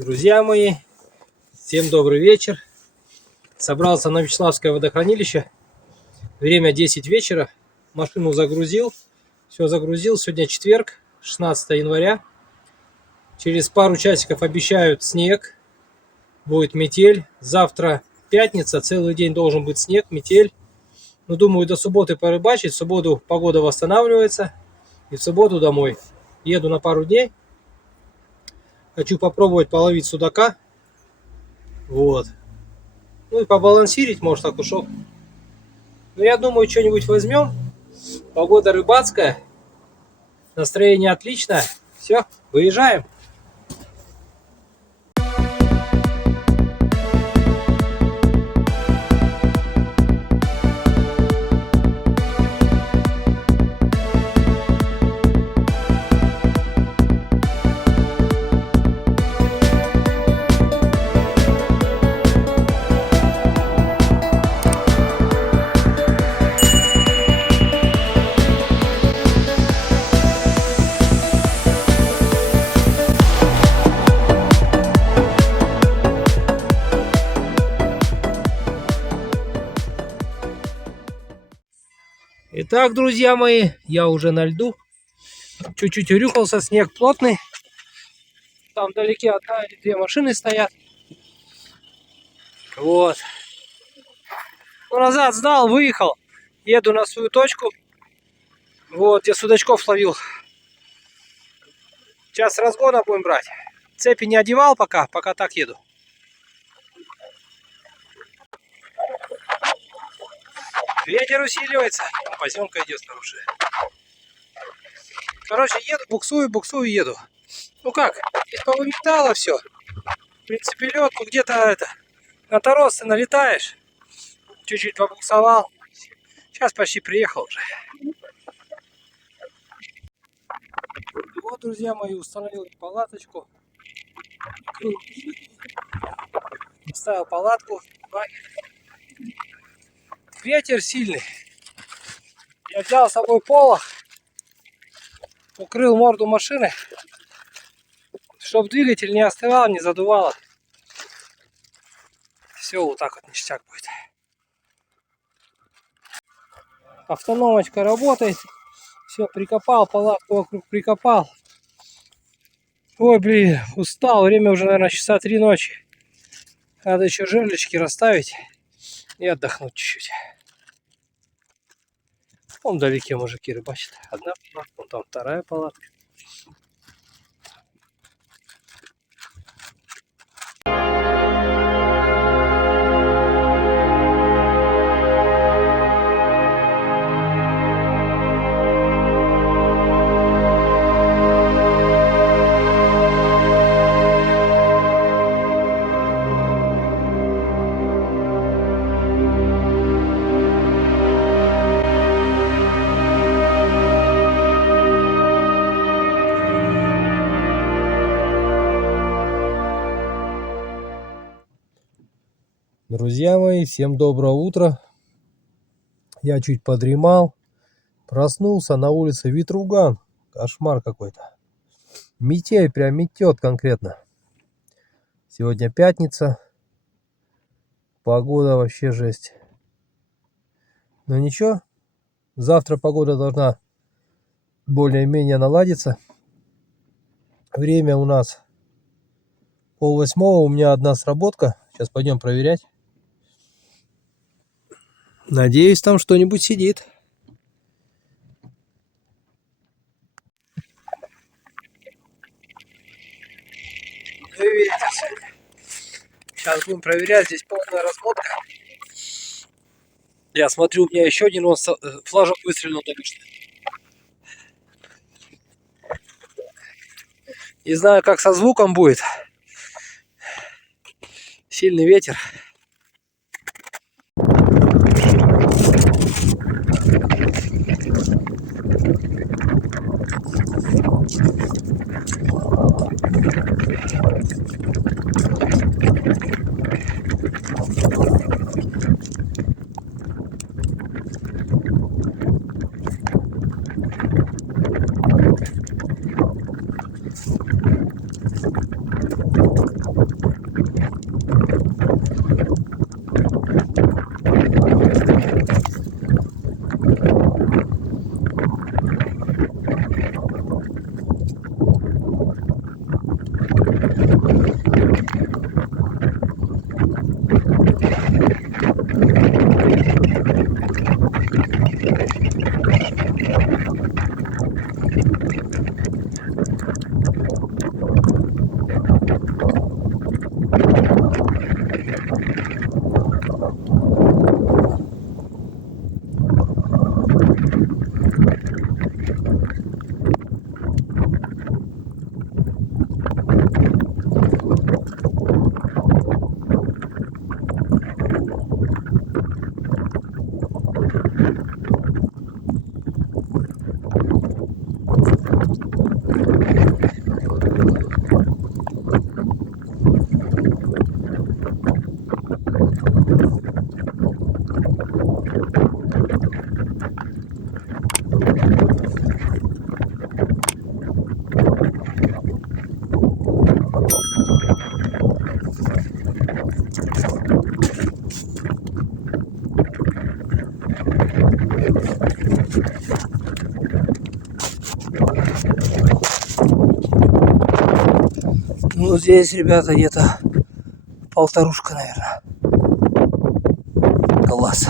Друзья мои, всем добрый вечер. Собрался на Вячеславское водохранилище. Время 10 вечера. Машину загрузил. Все загрузил. Сегодня четверг, 16 января. Через пару часиков обещают снег. Будет метель. Завтра пятница. Целый день должен быть снег, метель. Но думаю, до субботы порыбачить. В субботу погода восстанавливается. И в субботу домой. Еду на пару дней. Хочу попробовать половить судака. Вот. Ну и побалансирить, может, окушок. Но я думаю, что-нибудь возьмем. Погода рыбацкая. Настроение отличное. Все, выезжаем. Итак, друзья мои, я уже на льду. Чуть-чуть урюхался, снег плотный. Там вдалеке одна или две машины стоят. Вот. Ну, назад сдал, выехал. Еду на свою точку. Вот, где судачков словил. Сейчас разгона будем брать. Цепи не одевал пока так еду. Ветер усиливается. Поземка идет снаружи. Короче, еду, буксую, еду. Ну как, здесь повыметало все. В принципе, ледку где-то на торосцы налетаешь. Чуть-чуть побуксовал. Сейчас почти приехал уже. Вот, друзья мои, установил палаточку. Ставил палатку. Ветер сильный. Я взял с собой полог. Укрыл морду машины, чтобы двигатель не остывал, не задувало. Все, вот так вот ништяк будет. Автономочка работает. Все, прикопал, палатку вокруг прикопал. Ой, блин, устал. Время уже, наверное, часа 3 ночи. Надо еще жерлечки расставить и отдохнуть чуть-чуть. Вон вдалеке мужики рыбачат. Одна палатка, вон там вторая палатка. Друзья мои, всем доброе утро. Я чуть подремал, проснулся, на улице ветруган, кошмар какой-то. Метель прям метет конкретно. Сегодня пятница, погода вообще жесть. Но ничего, завтра погода должна более-менее наладиться. Время у нас 7:30, у меня одна сработка. Сейчас пойдем проверять. Надеюсь, там что-нибудь сидит. Сейчас будем проверять. Здесь полная размотка. Я смотрю, у меня еще один флажок выстрелил только что. Не знаю, как со звуком будет. Сильный ветер. здесь, ребята, где-то полторушка, наверное. Класс.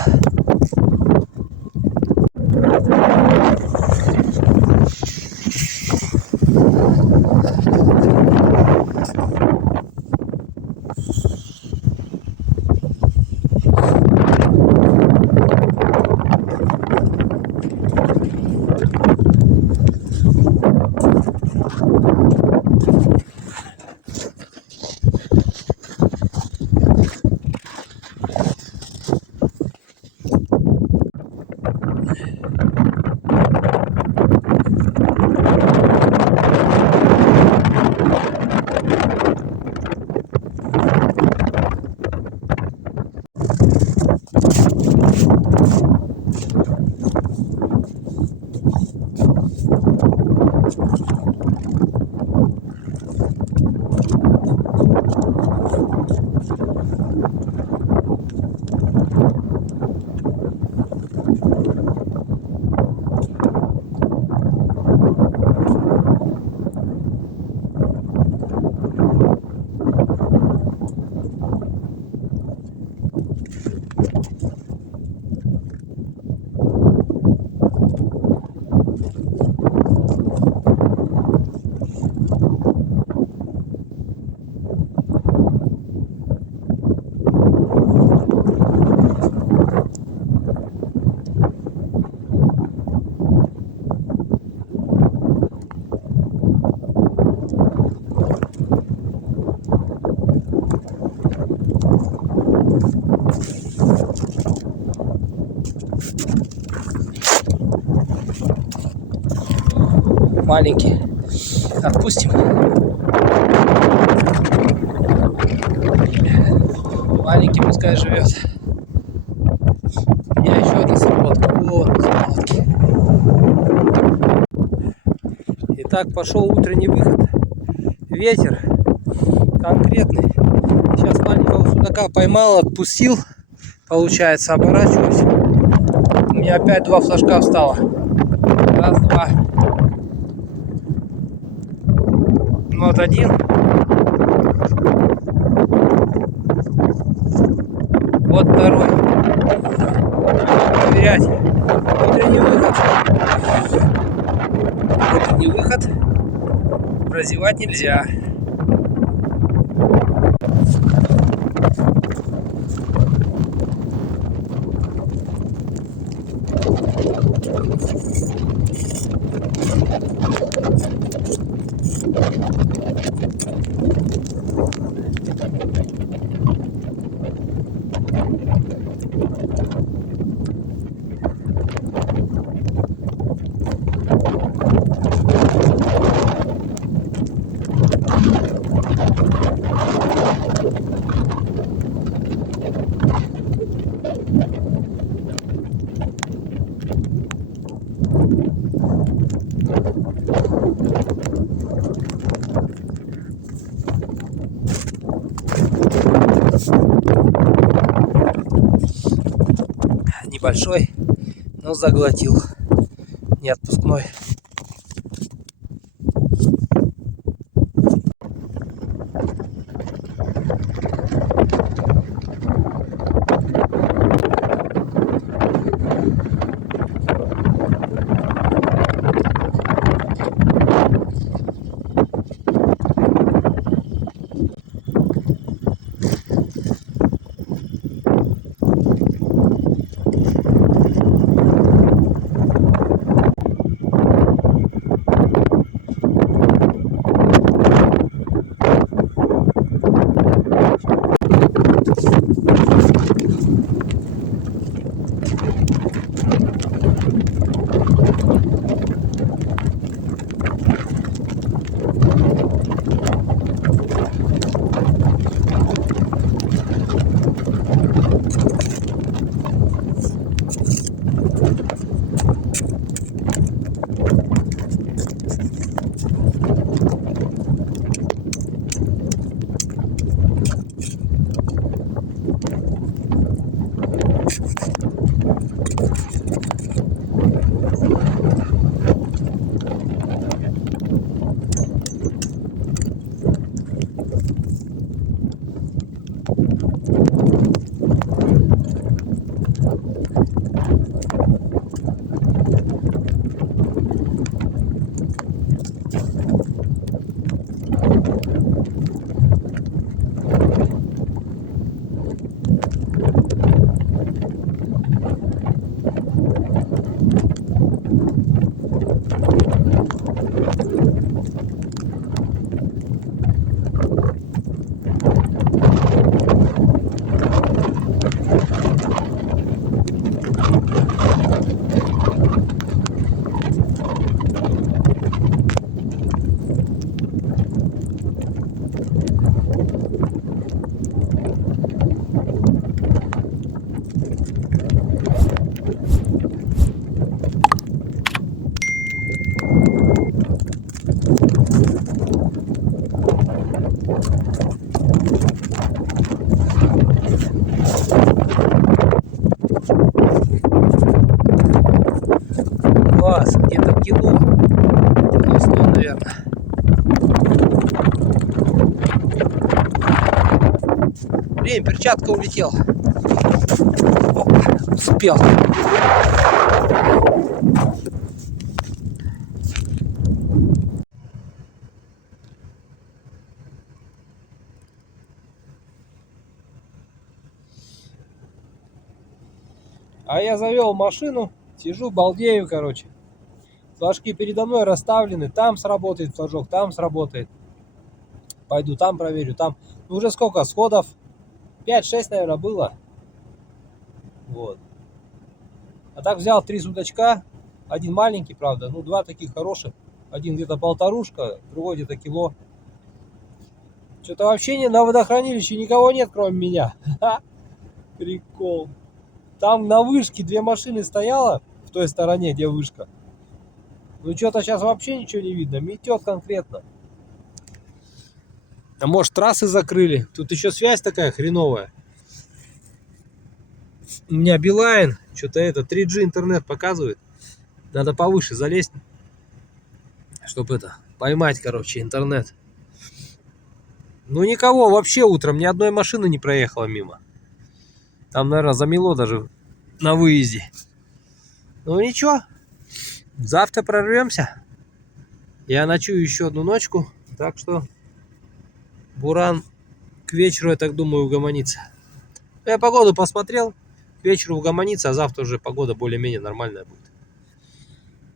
Маленький. Отпустим. Маленький пускай живет. У меня еще одна сработка. Вот сработки. Итак, пошел утренний выход. Ветер конкретный. Сейчас маленького судака поймал, отпустил. Получается, оборачиваюсь. У меня опять 2 флажка встало. Раз, два. Вот один. Вот второй. Проверять. Утренний выход. Утренний выход. Прозевать нельзя. Небольшой, но заглотил. Не отпускной. взрывчатка улетела. Успел. А я завел машину, сижу, балдею, короче. Флажки передо мной расставлены, там сработает флажок, там сработает. Пойду там проверю, там. Ну, уже сколько сходов? 5-6, наверное, было. Вот. А так взял 3 судачка. Один маленький, правда, ну 2 таких хороших. Один где-то полторушка, другой где-то кило. Что-то вообще на водохранилище никого нет, кроме меня. Прикол. Там на вышке 2 машины стояло, в той стороне, где вышка. Ну что-то сейчас вообще ничего не видно, метет конкретно. А может трассы закрыли? Тут еще связь такая хреновая. У меня Билайн, что-то 3G интернет показывает. Надо повыше залезть, чтобы поймать, короче, интернет. Ну никого вообще утром, ни одной машины не проехала мимо. Там, наверное, замело даже на выезде. Ну ничего, завтра прорвемся. Я ночую еще одну ночку, так что Буран к вечеру, я так думаю, угомонится. Я погоду посмотрел, к вечеру угомонится, а завтра уже погода более-менее нормальная будет.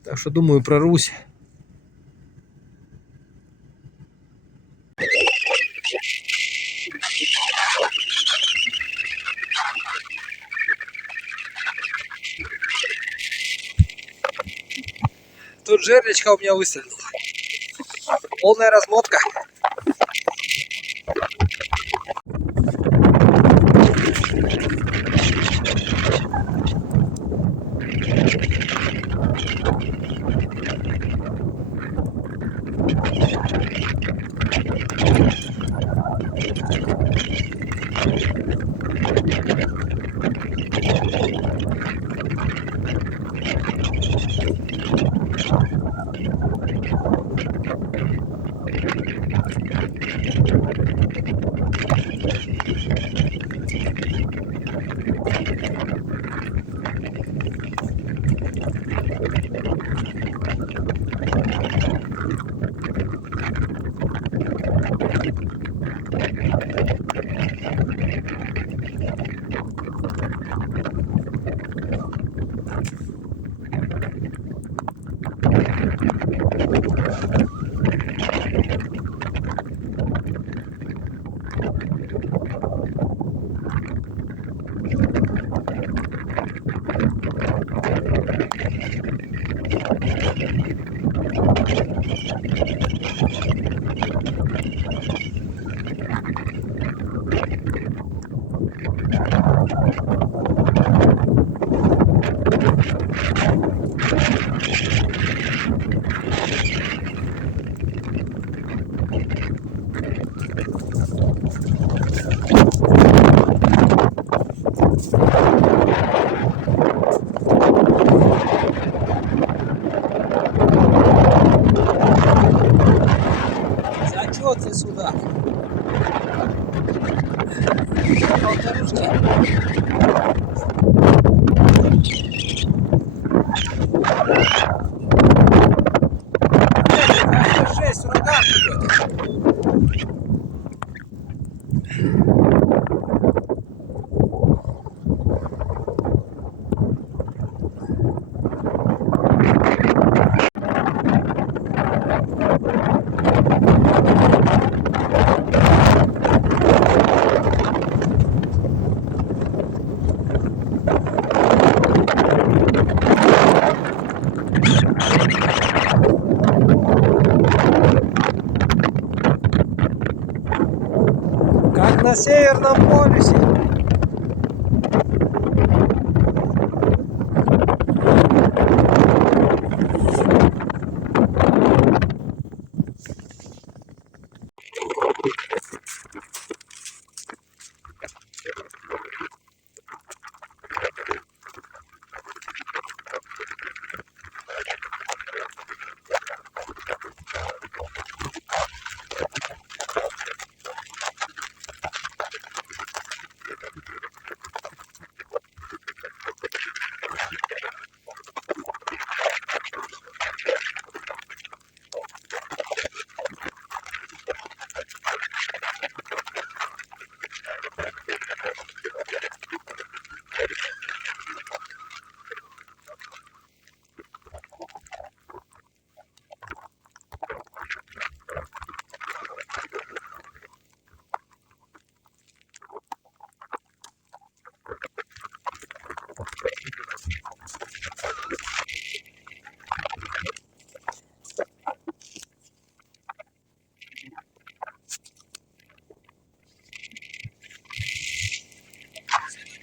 Так что думаю, прорвусь. Тут жерлечко у меня выстрелило. Полная размотка. Зачетный судак. Полторушки. Жесть, ураган какой-то. Как на Северном полюсе.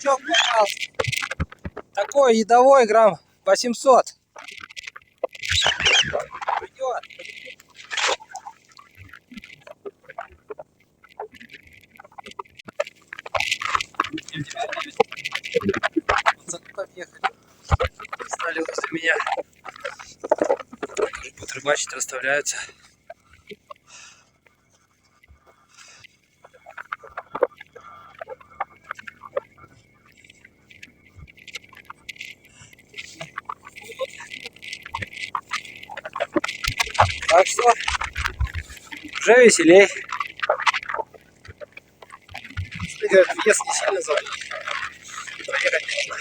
Сундучок попался. Такой едовой, грамм 800. Пойдет. Пацаны подъехали. Стали возле меня. Будут рыбачить, расставляются. Так что уже веселей. Говорят, вес не сильно забыл. Проехать можно.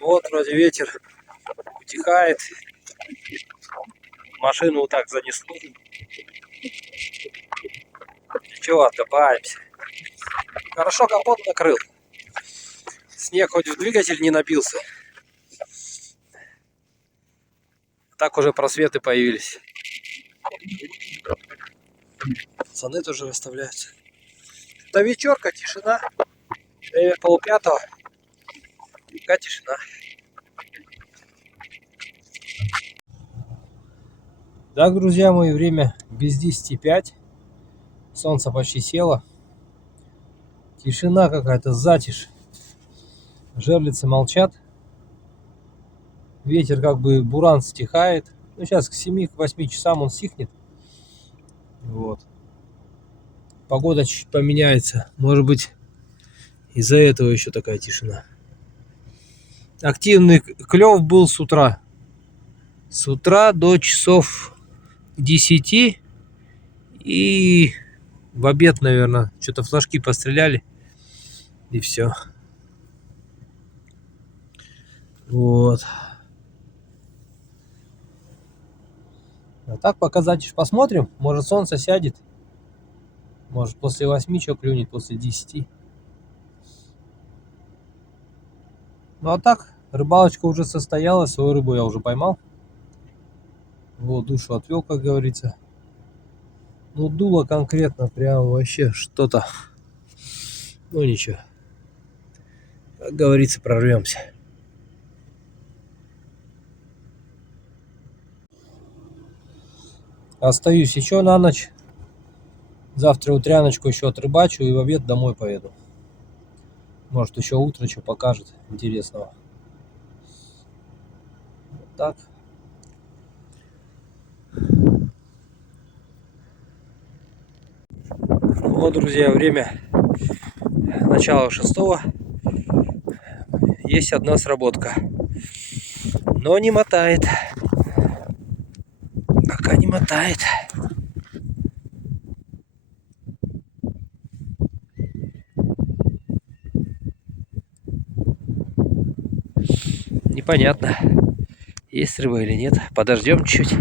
Вот вроде ветер утихает. Машину вот так занесло. Ничего, откопаемся. Хорошо капот накрыл. Снег хоть в двигатель не набился. Так уже просветы появились. Пацаны тоже расставляются. Да вечерка, тишина. Время 4:30. Такая тишина. Так, друзья мои, время без 10:05. Солнце почти село. Тишина какая-то, затишь. Жерлицы молчат. Ветер как бы буран стихает. Ну, сейчас к 7-8 часам он стихнет. Вот. Погода чуть поменяется. Может быть, из-за этого еще такая тишина. Активный клев был с утра. С утра до часов 10. И в обед, наверное, что-то флажки постреляли. И все. Вот. А так пока затишь посмотрим. Может солнце сядет. Может после 8 что клюнет, после 10. Ну а так, рыбалочка уже состоялась. Свою рыбу я уже поймал. Вот, душу отвел, как говорится. Ну, дуло конкретно прям вообще что-то. Ну ничего. Как говорится, прорвемся. Остаюсь еще на ночь. Завтра утряночку еще отрыбачу и в обед домой поеду. Может еще утро что покажет интересного. Вот так. Вот, друзья, время начала 6. Есть одна сработка. Но не мотает. Пока не мотает. Непонятно, есть рыба или нет. Подождем чуть.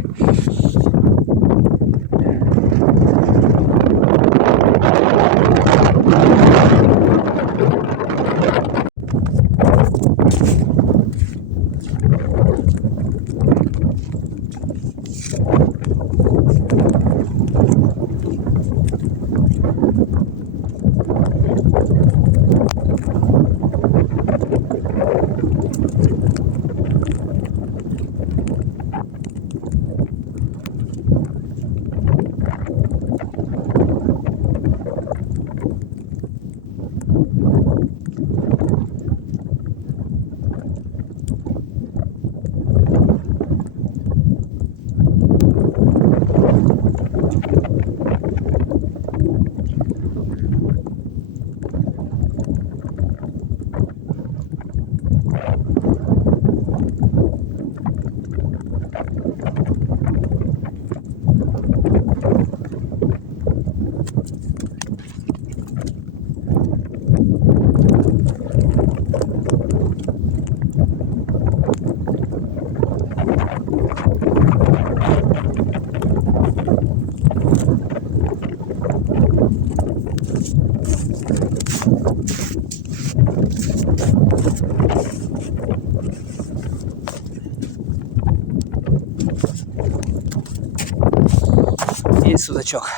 Есть судачок.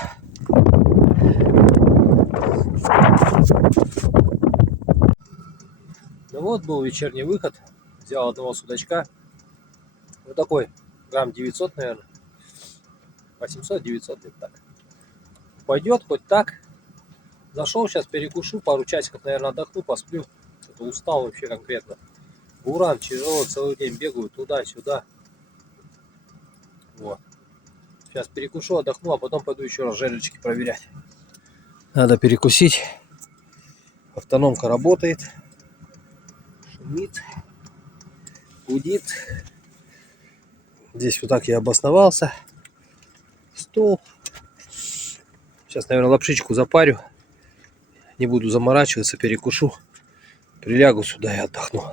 Ну вот был вечерний выход. Взял одного судачка. Вот такой, грамм 900, наверное. 800-900 где-то так. Пойдет хоть так. Зашел, сейчас перекушу, пару часиков, наверное, отдохну, посплю. Это устал вообще конкретно. Буран, тяжело, целый день бегаю туда-сюда. Вот. Сейчас перекушу, отдохну, а потом пойду еще раз жерлички проверять. Надо перекусить. Автономка работает. Шумит. Гудит. Здесь вот так я обосновался. Стол. Сейчас, наверное, лапшичку запарю. Не буду заморачиваться, перекушу. Прилягу сюда и отдохну.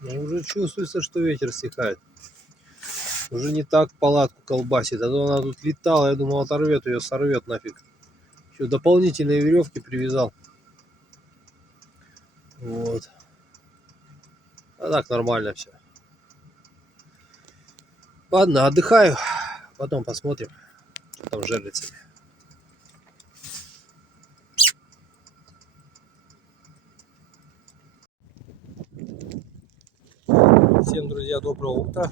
Но уже чувствуется, что ветер стихает. Уже не так палатку колбасит. А то она тут летала, я думал, оторвет ее, сорвет нафиг. Еще дополнительные веревки привязал. Вот. А так нормально все. Ладно, отдыхаю. Потом посмотрим, что там жерлицы. Всем, друзья, доброго утра.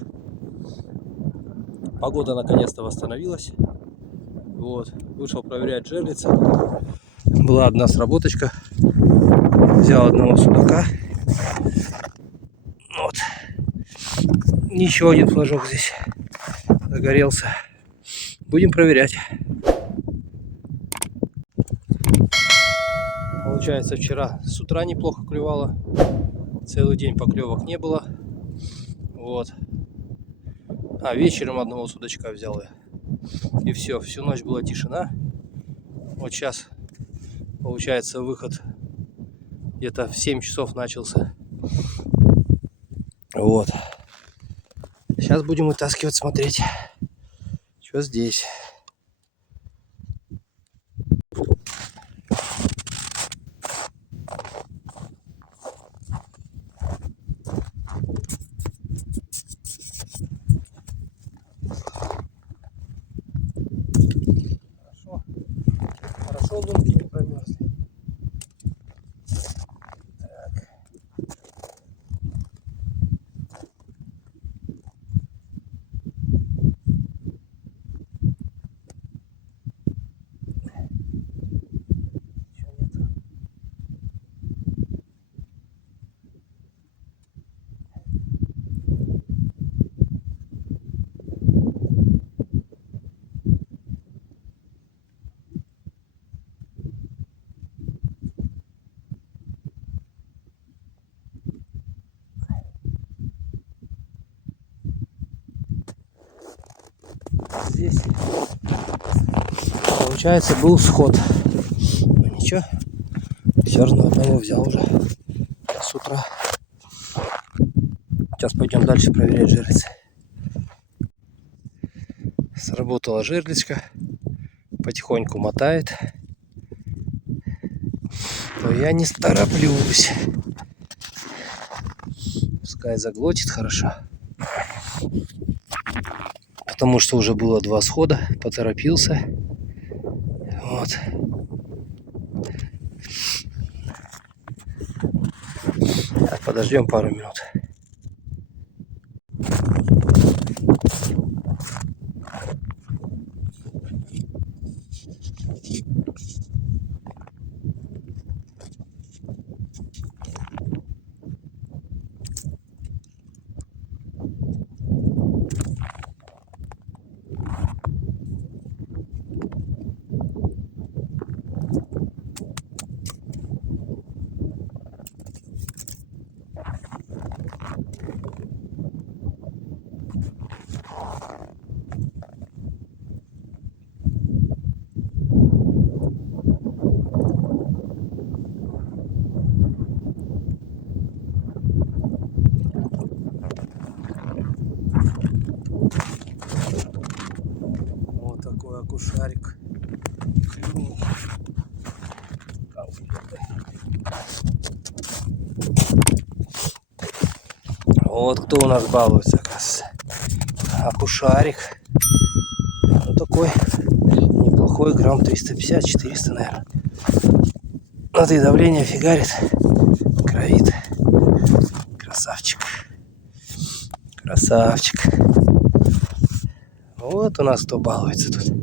Погода наконец-то восстановилась. Вот, вышел проверять жерлицы. Была одна сработочка. Взял одного судака. Вот. Еще один флажок здесь загорелся. Будем проверять. Получается, вчера с утра неплохо клевало. Целый день поклевок не было. Вот. А вечером одного судачка взял я. И все, всю ночь была тишина. Вот сейчас, получается, выход где-то в 7 часов начался. Вот. Сейчас будем вытаскивать, смотреть, что здесь. Хорошо. Хорошо, лунки не промерзли. Здесь, получается, был сход. Но ничего, все равно одного взял уже с утра. Сейчас пойдем дальше проверять жерлицы. Сработала жерличка, потихоньку мотает. Но я не тороплюсь. Пускай заглотит хорошо. Потому что уже было 2 схода, поторопился. Вот. Так, подождем пару минут. Вот кто у нас балуется, оказывается. Акушарик. Ну такой неплохой, грамм 350-400, наверное. Вот и давление фигарит. Кровит. Красавчик. Красавчик. Вот у нас кто балуется тут.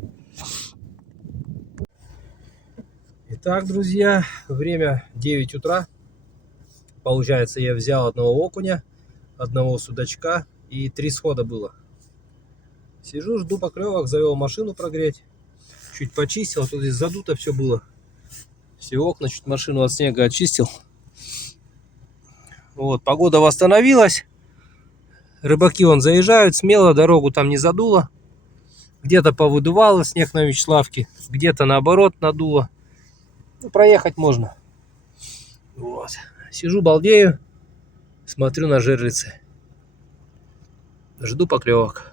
Итак, друзья, время 9 утра. Получается, я взял одного окуня, одного судачка и 3 схода было. Сижу, жду поклевок, завел машину прогреть. Чуть почистил, а тут здесь задуто все было. Все окна, чуть машину от снега очистил. Вот, погода восстановилась. Рыбаки вон заезжают смело, дорогу там не задуло. Где-то повыдувало снег на Вячеславке, где-то наоборот надуло. Ну, проехать можно. Вот. Сижу, балдею, смотрю на жерлицы. Жду поклевок.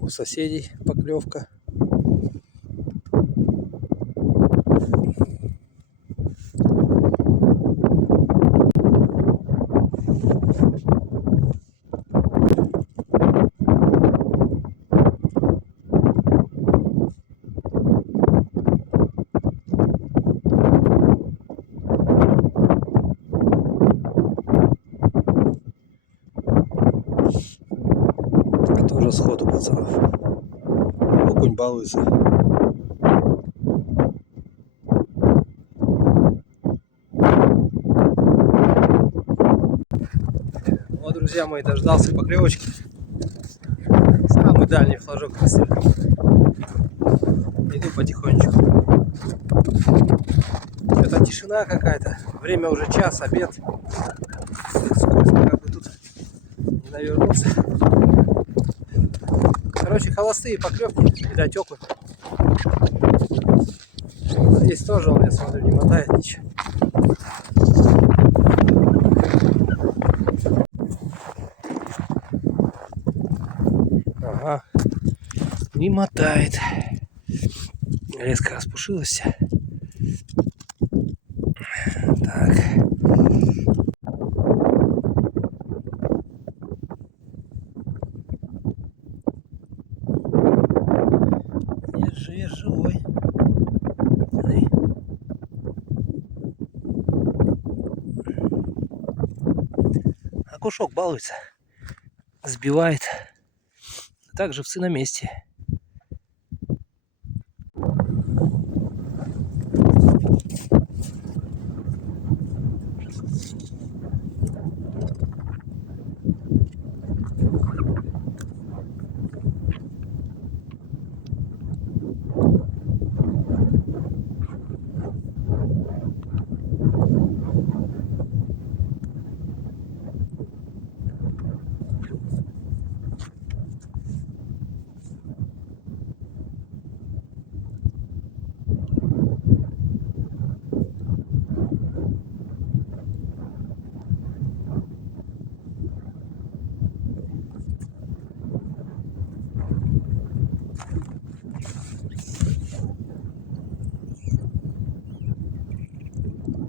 У соседей поклевка. Тоже сходу, пацанов. Окунь балуется. Вот, друзья мои, дождался поклевочки. Самый дальний флажок выстрелил. Иду потихонечку. Это тишина какая-то. Время уже час, обед. Скользко, как бы тут не навернуться. Короче, холостые поклевки, видать, окунь. Здесь тоже он, я смотрю, не мотает ничего. Ага, не мотает. Резко распушилась вся. Так. Держи, живой. Смотри. Окушок балуется. Сбивает. Так, живцы на месте.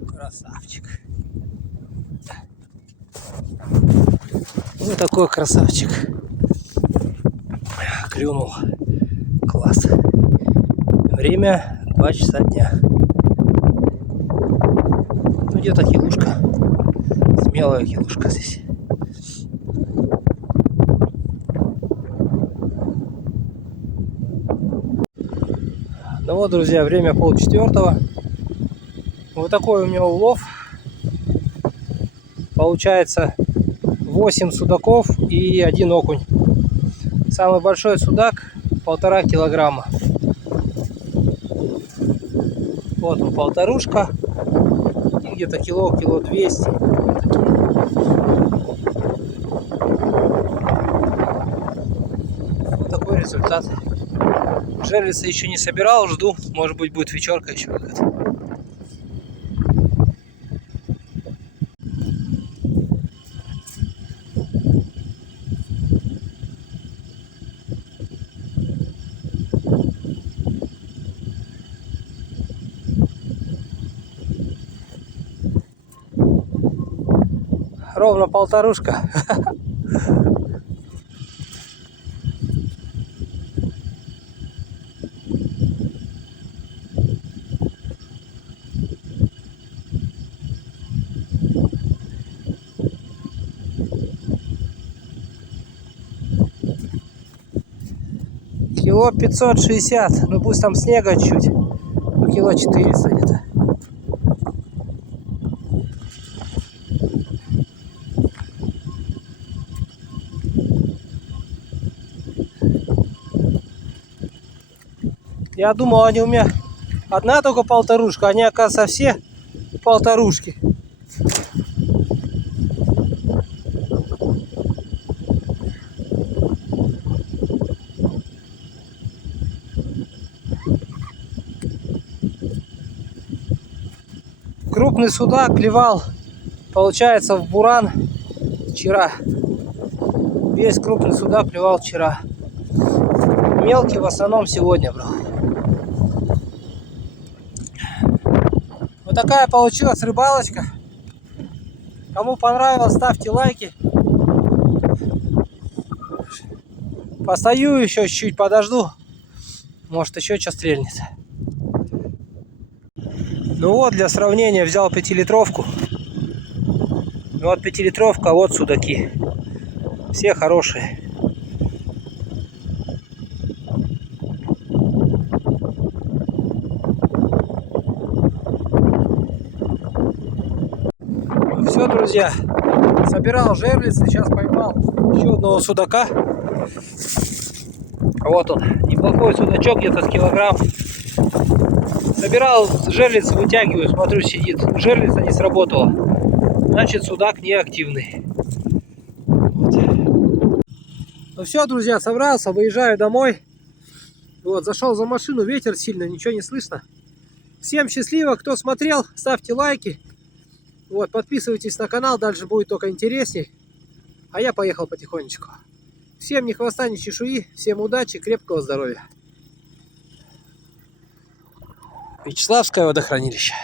Красавчик. Вот такой красавчик. Клюнул. Класс. Время 2 часа дня. Ну, где-то хилушка. Смелая хилушка здесь. Ну вот, друзья, время 3:30. Вот такой у меня улов. Получается 8 судаков и 1 окунь. Самый большой судак 1,5 килограмма. Вот он, полторушка. И где-то кило 200. Вот такой результат. Жерлицы еще не собирал, жду. Может быть, будет вечерка еще какая-то. ровно полторушка. Кило 560, ну пусть там снега чуть, ну, кило 400 где-то. Я думал, они у меня одна только полторушка, они, оказывается, все полторушки. Крупный судак клевал, получается, в буран вчера. Весь крупный судак клевал вчера. Мелкий в основном сегодня брал. Вот такая получилась рыбалочка. Кому понравилось, ставьте лайки. Постою еще чуть-чуть, подожду. Может, еще что стрельнет. Ну вот, для сравнения взял 5-литровку. Вот 5-литровка, вот судаки. Все хорошие. Все, друзья. Собирал жерлицы, сейчас поймал еще одного судака. Вот он, неплохой судачок, где-то с килограмм. Собирал жерлиц, вытягиваю, смотрю, сидит. Жерлица не сработала. Значит, судак неактивный. Вот. Ну все, друзья, собрался, выезжаю домой. Вот, зашел за машину, ветер сильно, ничего не слышно. Всем счастливо, кто смотрел, ставьте лайки. Вот, подписывайтесь на канал, дальше будет только интересней. А я поехал потихонечку. Всем ни хвоста, ни чешуи, всем удачи, крепкого здоровья. Вячеславское водохранилище.